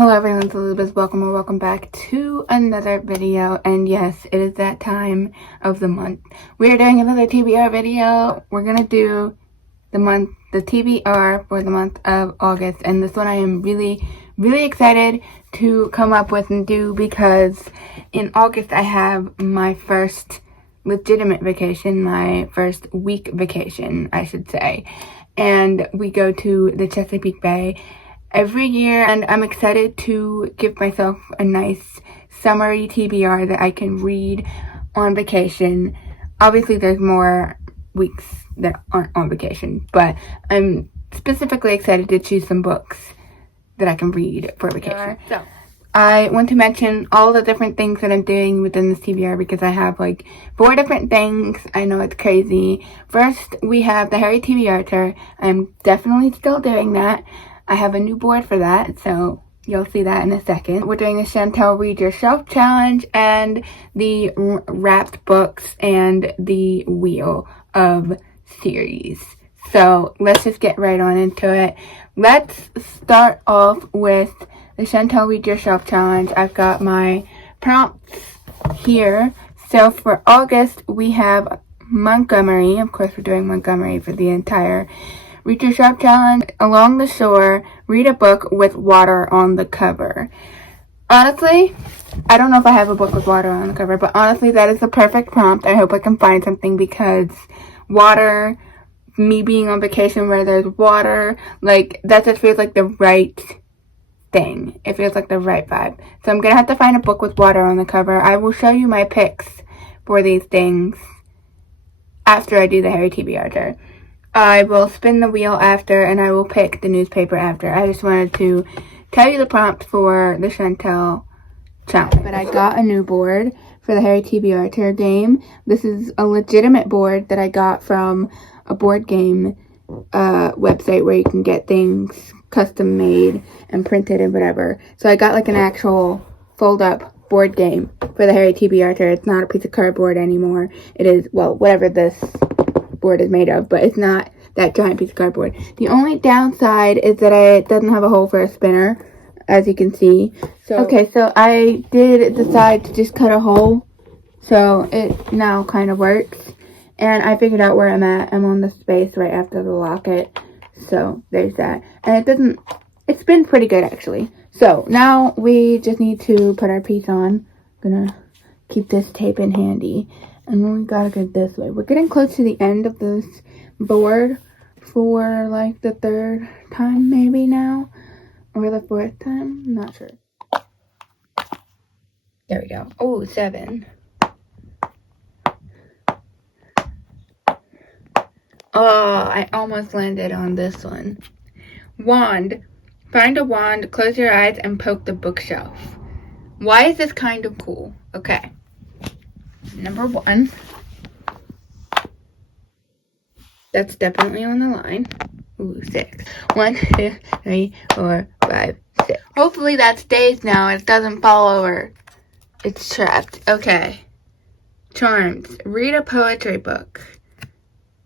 Hello everyone, it's Elizabeth. Welcome or welcome back to another video. And yes, it is that time of the month. We are doing another TBR video. We're gonna do the TBR for the month of August. And this one I am really excited to come up with and do because in August I have my first legitimate vacation, my first week vacation, I should say. And we go to the Chesapeake Bay every year, and I'm excited to give myself a nice summery TBR that I can read on vacation. Obviously, there's more weeks that aren't on vacation, but I'm specifically excited to choose some books that I can read for vacation. So, I want to mention all the different things that I'm doing within this TBR because I have like 4 different things. I know it's crazy. First, we have the Harry TBRtter. I'm definitely still doing that. I have a new board for that, so you'll see that in a second. We're doing the Chantel Read Your Shelf Challenge and the Wrapped Books and the Wheel of series. So let's just get right on into it. Let's start off with the Chantel Read Your Shelf Challenge. I've got my prompts here. So for August, we have Montgomery. Of course, we're doing Montgomery for the entire Read Your Shelf Challenge. Along the shore, read a book with water on the cover. Honestly, I don't know if I have a book with water on the cover, but honestly, that is the perfect prompt. I hope I can find something because water, me being on vacation where there's water, like, that just feels like the right thing. It feels like the right vibe. So I'm going to have to find a book with water on the cover. I will show you my picks for these things after I do the Harry TBRtter. I will spin the wheel after, and I will pick the newspaper after. I just wanted to tell you the prompt for the Chantel challenge. But I got a new board for the Harry TBRtter game. This is a legitimate board that I got from a board game website where you can get things custom made and printed and whatever. So I got like an actual fold-up board game for the Harry TBRtter. It's not a piece of cardboard anymore. It is, well, whatever this board is made of, but it's not that giant piece of cardboard. The only downside is that it doesn't have a hole for a spinner, as you can see. So I did decide to just cut a hole, so it now kind of works. And I figured out where I'm at. I'm on the space right after the locket, so there's that. And it spins pretty good actually. So now we just need to put our piece on. I'm gonna keep this tape in handy. And then we gotta go this way. We're getting close to the end of this board for like the 3rd time maybe now. Or the 4th time. I'm not sure. There we go. Oh, 7. Oh, I almost landed on this one. Wand. Find a wand, close your eyes, and poke the bookshelf. Why is this kind of cool? Okay. Number 1. That's definitely on the line. Ooh, 6. 1, 2, 3, 4, 5, 6. Hopefully that stays now. It doesn't fall over. It's trapped. Okay. Charms. Read a poetry book.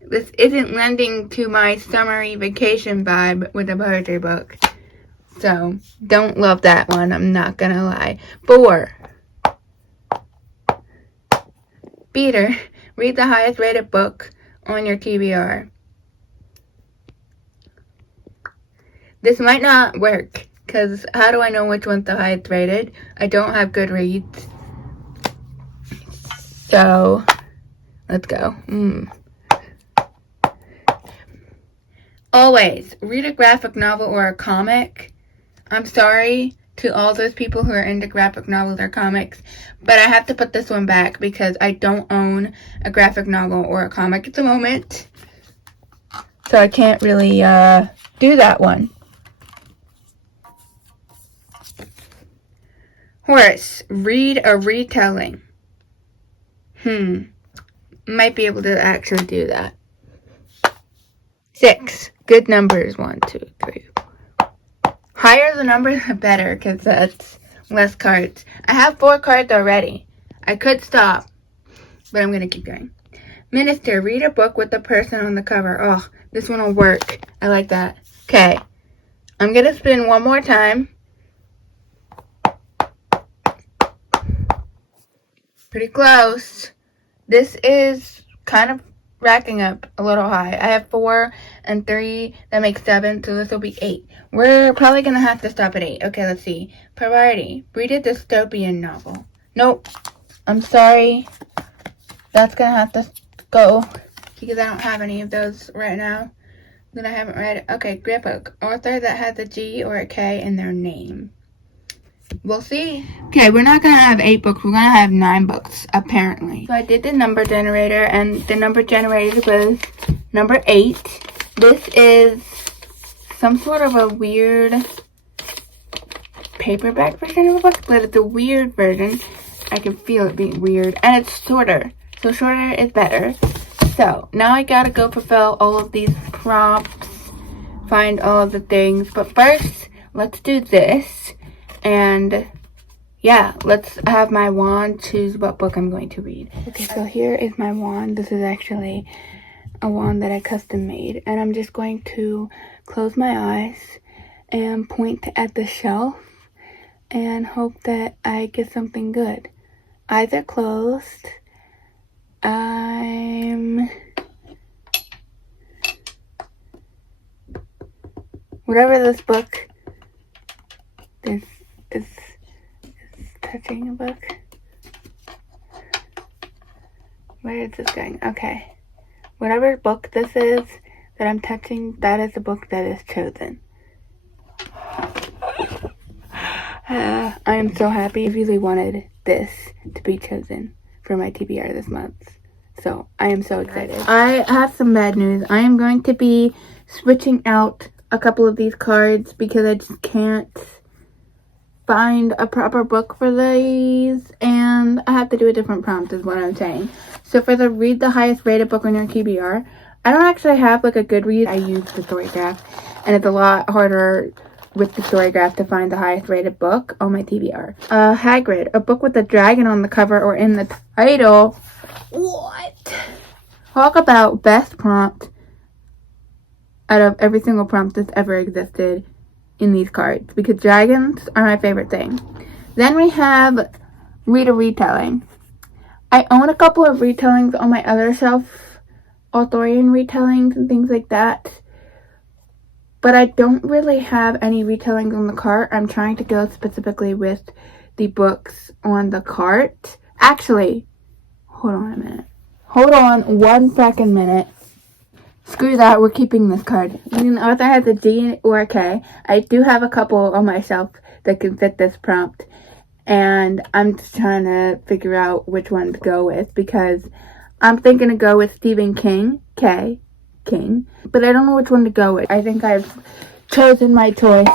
This isn't lending to my summery vacation vibe with a poetry book. So, don't love that one. I'm not gonna lie. 4. Peter, read the highest rated book on your TBR. This might not work, because how do I know which one's the highest rated? I don't have Goodreads. So, let's go. Always, read a graphic novel or a comic. I'm sorry to all those people who are into graphic novels or comics, but I have to put this one back because I don't own a graphic novel or a comic at the moment, so I can't really do that one. Horace, read a retelling. Might be able to actually do that. 6, good numbers. 1, 2, 3. Higher the number, the better, because that's less cards. I have 4 cards already. I could stop, but I'm going to keep going. Minister, read a book with the person on the cover. Oh, this one will work. I like that. Okay. I'm going to spin one more time. Pretty close. This is kind of racking up a little high. I have 4 and 3. That makes 7, so this will be 8. We're probably going to have to stop at 8. Okay, let's see. Priority. Read a dystopian novel. Nope. I'm sorry. That's going to have to go because I don't have any of those right now that I haven't read. Okay, great book. Author that has a G or a K in their name. We'll see. Okay, we're not going to have 8 books. We're going to have 9 books, apparently. So I did the number generator, and the number generated was number 8. This is some sort of a weird paperback version of a book, but it's a weird version. I can feel it being weird. And it's shorter. So shorter is better. So now I gotta go fulfill all of these prompts, find all of the things. But first, let's do this. And yeah, let's have my wand choose what book I'm going to read. Okay, so here is my wand. This is actually a wand that I custom made. And I'm just going to close my eyes and point at the shelf and hope that I get something good. Eyes are closed. Whatever this book is touching a book. Where is this going? Okay. Whatever book this is that I'm touching, that is the book that is chosen. I am so happy. I really wanted this to be chosen for my TBR this month. So I am so excited. I have some bad news. I am going to be switching out a couple of these cards because I just can't find a proper book for these, and I have to do a different prompt is what I'm saying. So for the read the highest rated book on your TBR, I don't actually have like a good read. I use the story graph, and it's a lot harder with the story graph to find the highest rated book on my TBR. Hagrid, a book with a dragon on the cover or in the title. What? Talk about best prompt out of every single prompt that's ever existed in these cards, because dragons are my favorite thing. Then we have read a retelling. I own a couple of retellings on my other shelf, Arthurian retellings and things like that, but I don't really have any retellings on the cart. I'm trying to go specifically with the books on the cart. Actually, hold on a minute. Hold on 1 second minute. Screw that, we're keeping this card. The author has a G or a K. I do have a couple on my shelf that can fit this prompt. And I'm just trying to figure out which one to go with, because I'm thinking to go with Stephen King, K, King. But I don't know which one to go with. I think I've chosen my choice.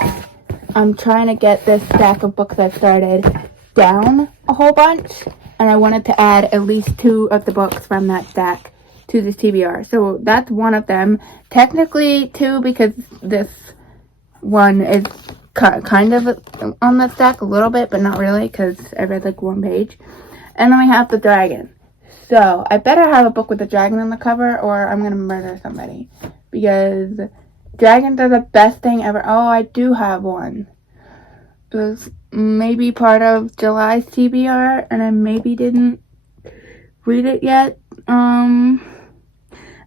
I'm trying to get this stack of books I've started down a whole bunch. And I wanted to add at least 2 of the books from that stack to this TBR. So that's one of them. Technically 2, because this one is kind of on the stack a little bit, but not really, because I read like 1 page. And then we have the dragon. So I better have a book with a dragon on the cover, or I'm gonna murder somebody, because dragons are the best thing ever. Oh, I do have one. It was maybe part of July's TBR, and I maybe didn't read it yet.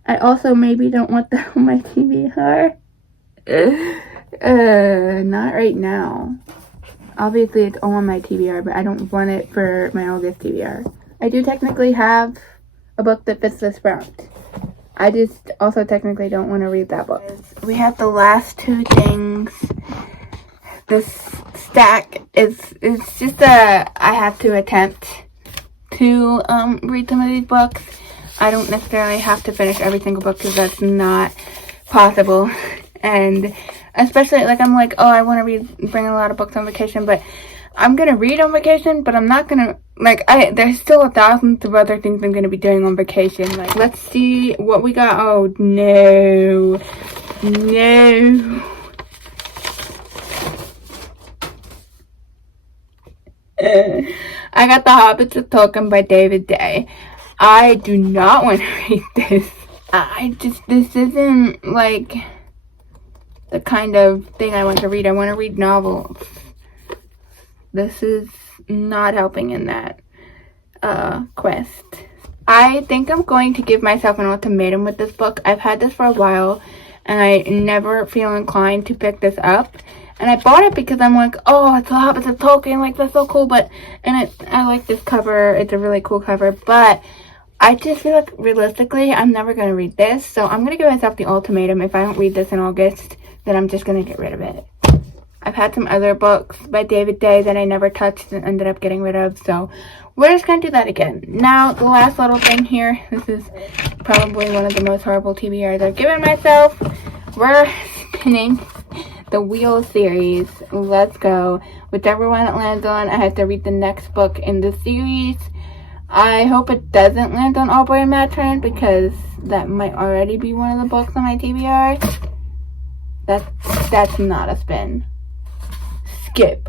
I also maybe don't want that on my TBR. Not right now. Obviously it's on my TBR, but I don't want it for my August TBR. I do technically have a book that fits this prompt. I just also technically don't want to read that book. We have the last 2 things. This stack is just I have to attempt to read some of these books. I don't necessarily have to finish every single book, because that's not possible. And especially, like, I'm like, oh, I want to bring a lot of books on vacation, but I'm going to read on vacation, but I'm not going to, like, there's still 1,000 of other things I'm going to be doing on vacation. Like, let's see what we got. Oh, no. No. I got The Hobbits of Tolkien by David Day. I do not want to read this. This isn't, like, the kind of thing I want to read. I want to read novels. This is not helping in that. quest. I think I'm going to give myself an ultimatum with this book. I've had this for a while, and I never feel inclined to pick this up. And I bought it because I'm like, oh, it's the Hobbits of Tolkien, like, that's so cool. I like this cover. It's a really cool cover. But I just feel like, realistically, I'm never going to read this. So I'm going to give myself the ultimatum. If I don't read this in August, then I'm just going to get rid of it. I've had some other books by David Day that I never touched and ended up getting rid of. So we're just going to do that again. Now, the last little thing here. This is probably one of the most horrible TBRs I've given myself. We're spinning the Wheel series. Let's go. Whichever one it lands on, I have to read the next book in the series. I hope it doesn't land on All Boy and Mad Turn, because that might already be one of the books on my TBR. That's not a spin. Skip.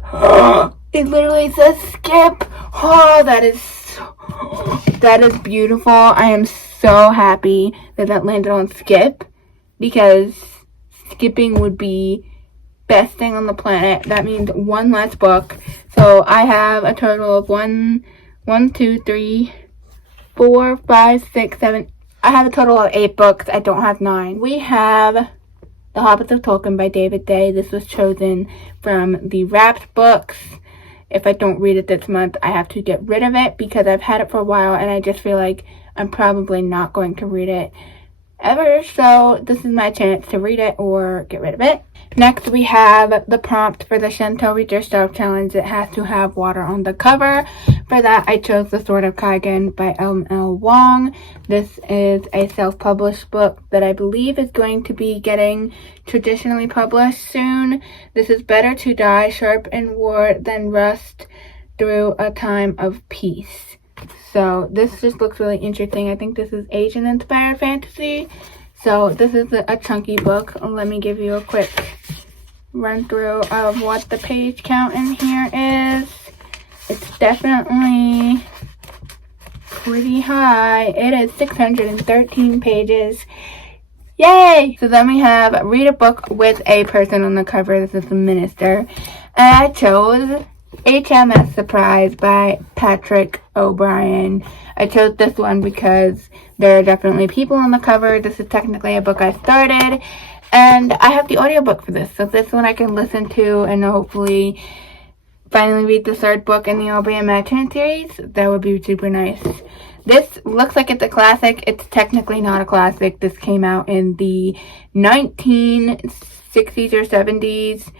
It literally says skip. Oh, that is beautiful. I am so happy that landed on skip, because skipping would be best thing on the planet. That means one less book. So I have a total of 1, 2, 3, 4, 5, 6, 7. I have a total of 8 books. I don't have 9. We have The Hobbits of Tolkien by David Day. This was chosen from the wrapped books. If I don't read it this month, I have to get rid of it because I've had it for a while and I just feel like I'm probably not going to read it ever. So this is my chance to read it or get rid of it. Next, we have the prompt for the Shinto Read Yourself Challenge. It has to have water on the cover. For that, I chose The Sword of Kaigen by M.L. Wong. This is a self-published book that I believe is going to be getting traditionally published soon. This is better to die sharp in war than rust through a time of peace. So this just looks really interesting. I think this is Asian-inspired fantasy. So this is a chunky book. Let me give you a quick run through of what the page count in here is. It's definitely pretty high. It is 613 pages. Yay! So then we have read a book with a person on the cover. This is the minister. And I chose HMS Surprise by Patrick O'Brien. I chose this one because there are definitely people on the cover. This is technically a book I started, and I have the audiobook for this. So this one I can listen to and hopefully finally read the third book in the All Boy and Mad Turn series. That would be super nice. This looks like it's a classic. It's technically not a classic. This came out in the 1960s or 70s.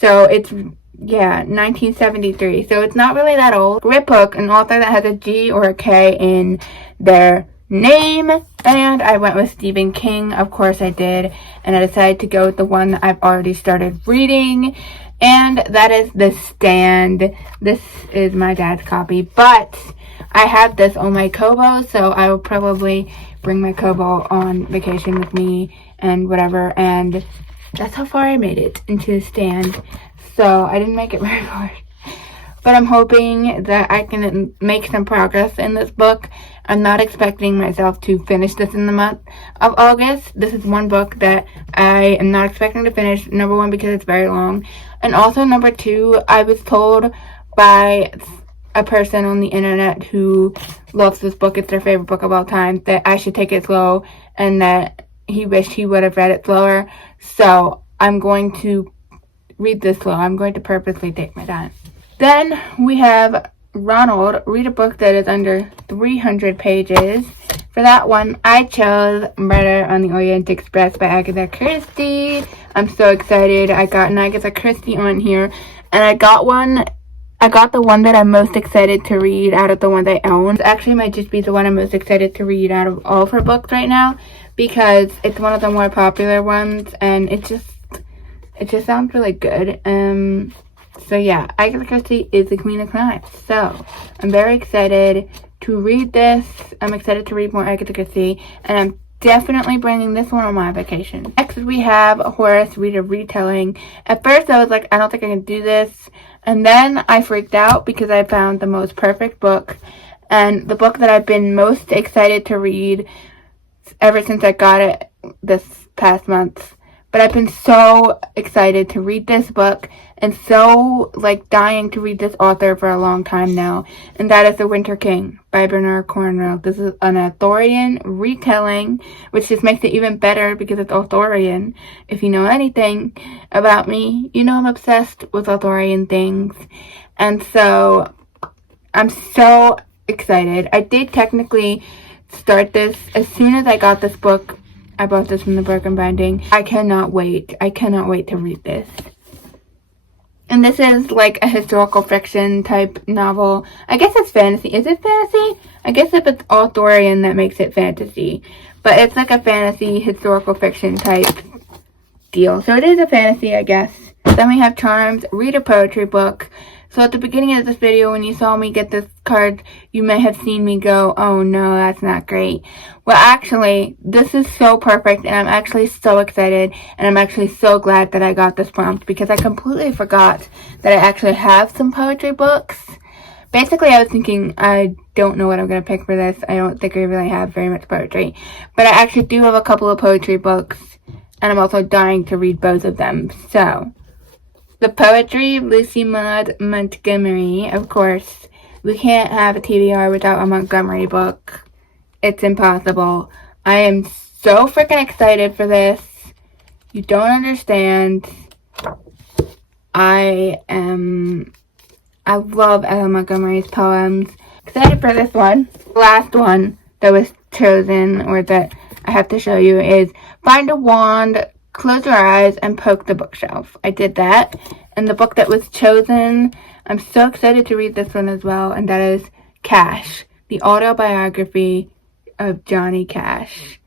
So it's 1973. So it's not really that old. Grip Hook, an author that has a G or a K in their name. And I went with Stephen King. Of course I did. And I decided to go with the one that I've already started reading. And that is The Stand. This is my dad's copy. But I have this on my Kobo. So I will probably bring my Kobo on vacation with me and whatever. And that's how far I made it into The Stand. So I didn't make it very far, but I'm hoping that I can make some progress in this book. I'm not expecting myself to finish this in the month of August. This is one book that I am not expecting to finish. Number one, because it's very long. And also number two, I was told by a person on the internet who loves this book, it's their favorite book of all time, that I should take it slow and that he wished he would have read it slower. So I'm going to read this slow. I'm going to purposely take my time. Then we have Ronald, read a book that is under 300 pages. For that one, I chose Murder on the Orient Express by Agatha Christie. I'm so excited. I got an Agatha Christie on here, and I got the one that I'm most excited to read out of the ones I own. It actually might just be the one I'm most excited to read out of all of her books right now, because it's one of the more popular ones, and it just sounds really good. So yeah, Agatha Christie is the queen of crime. So I'm very excited to read this. I'm excited to read more Agatha Christie, and I'm definitely bringing this one on my vacation. Next we have Horace, read a retelling. At first I was like, I don't think I can do this. And then I freaked out because I found the most perfect book. And the book that I've been most excited to read ever since I got it this past month But I've been so excited to read this book and so, like, dying to read this author for a long time now. And that is The Winter King by Bernard Cornwell. This is an Arthurian retelling, which just makes it even better because it's Arthurian. If you know anything about me, you know I'm obsessed with Arthurian things. And so, I'm so excited. I did technically start this as soon as I got this book. I bought this from the Broken Binding. I cannot wait. I cannot wait to read this. And this is like a historical fiction type novel. I guess it's fantasy. Is it fantasy? I guess if it's Arthurian, that makes it fantasy. But it's like a fantasy historical fiction type deal. So it is a fantasy, I guess. Then we have Charms, read a poetry book. So at the beginning of this video, when you saw me get this card, you may have seen me go, oh no, that's not great. Well, actually, this is so perfect, and I'm actually so excited, and I'm actually so glad that I got this prompt, because I completely forgot that I actually have some poetry books. Basically, I was thinking, I don't know what I'm going to pick for this. I don't think I really have very much poetry. But I actually do have a couple of poetry books, and I'm also dying to read both of them. So, the poetry of Lucy Maud Montgomery, of course. We can't have a TBR without a Montgomery book. It's impossible. I am so freaking excited for this. You don't understand. I love Ella Montgomery's poems. Excited for this one. The last one that was chosen, or that I have to show you, is Find a Wand, Close Your Eyes, and Poke the Bookshelf. I did that. And the book that was chosen, I'm so excited to read this one as well, and that is Cash, the autobiography of Johnny Cash.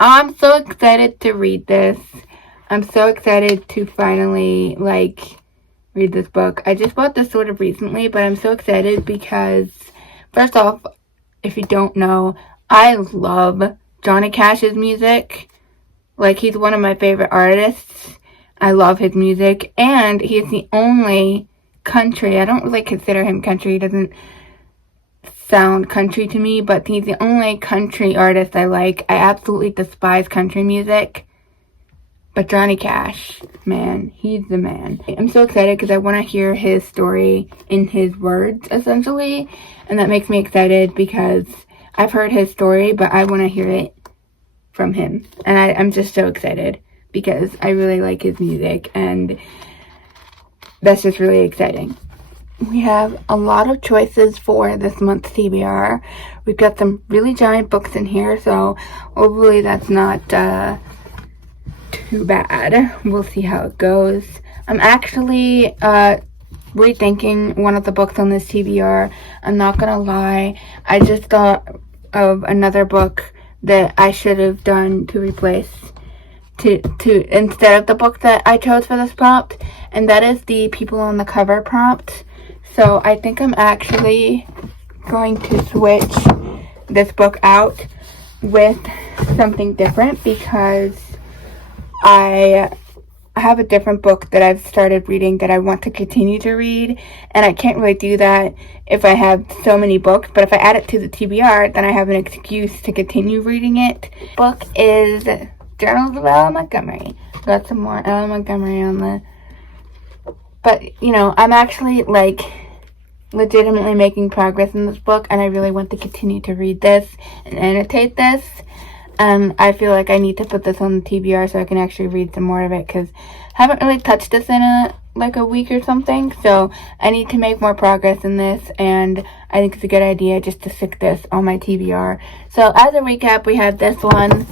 I'm so excited to read this. I'm so excited to finally, read this book. I just bought this sort of recently, but I'm so excited because, first off, if you don't know, I love Johnny Cash's music. He's one of my favorite artists. I love his music, and he's the only country, I don't really consider him country, he doesn't sound country to me, but he's the only country artist I like. I absolutely despise country music, but Johnny Cash, man, he's the man. I'm so excited because I want to hear his story in his words, essentially, and that makes me excited because I've heard his story, but I want to hear it from him, and I'm just so excited because I really like his music, and that's just really exciting. We have a lot of choices for this month's TBR. We've got some really giant books in here, so hopefully that's not too bad. We'll see how it goes. I'm actually rethinking one of the books on this TBR. I'm not gonna lie, I just thought of another book that I should have done to replace instead of the book that I chose for this prompt, and that is the people on the cover prompt. So I think I'm actually going to switch this book out with something different because I have a different book that I've started reading that I want to continue to read, and I can't really do that if I have so many books, but if I add it to the TBR, then I have an excuse to continue reading it. Book is Journals of Ella Montgomery. Got some more Ella Montgomery on the... But, I'm actually, legitimately making progress in this book, and I really want to continue to read this and annotate this. I feel like I need to put this on the TBR so I can actually read some more of it, because I haven't really touched this in a week or something, so I need to make more progress in this, and I think it's a good idea just to stick this on my TBR. So as a recap, we have this one.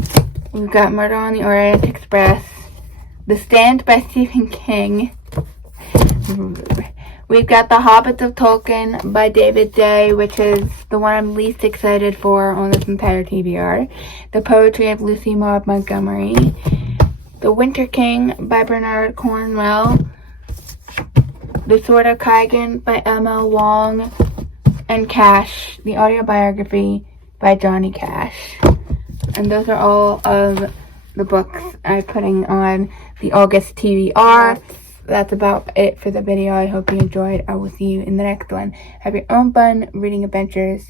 We've got Murder on the Orient Express, The Stand by Stephen King. We've got The Hobbits of Tolkien by David Day, which is the one I'm least excited for on this entire TBR. The Poetry of Lucy Maud Montgomery. The Winter King by Bernard Cornwell. The Sword of Kaigan by M.L. Wong. And Cash, the autobiography by Johnny Cash. And those are all of the books I'm putting on the August TBR. That's about it for the video. I hope you enjoyed. I will see you in the next one. Have your own fun reading adventures.